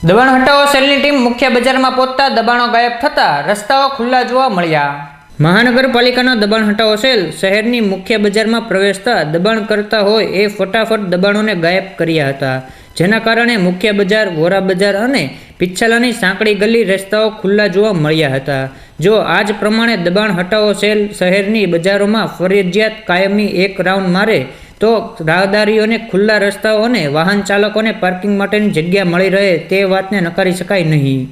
દબાણ હટાવો સેલની ટીમ મુખ્ય બજારમાં પહોંચતા દબાણો ગાયબ થતા રસ્તાઓ ખુલ્લા જોવા મળ્યા। મહાનગરપાલિકાનો દબાણ હટાવો સેલ શહેરની મુખ્ય બજારમાં પ્રવેશતા દબાણ કરતા હોય એ ફટાફટ દબાણોને ગાયબ કર્યા હતા, જેના કારણે મુખ્ય બજાર, વોરા બજાર અને પિચ્છલાની સાંકડી ગલી રસ્તાઓ ખુલ્લા જોવા મળ્યા હતા। જો આ જ પ્રમાણે દબાણ હટાવો સેલ શહેરની બજારોમાં ફરજિયાત કાયમી એક રાઉન્ડ મારે તો રાહદારીઓને ખુલ્લા રસ્તાઓ અને વાહન ચાલકોને પાર્કિંગ માટેની જગ્યા મળી રહે તે વાતને નકારી શકાય નહીં।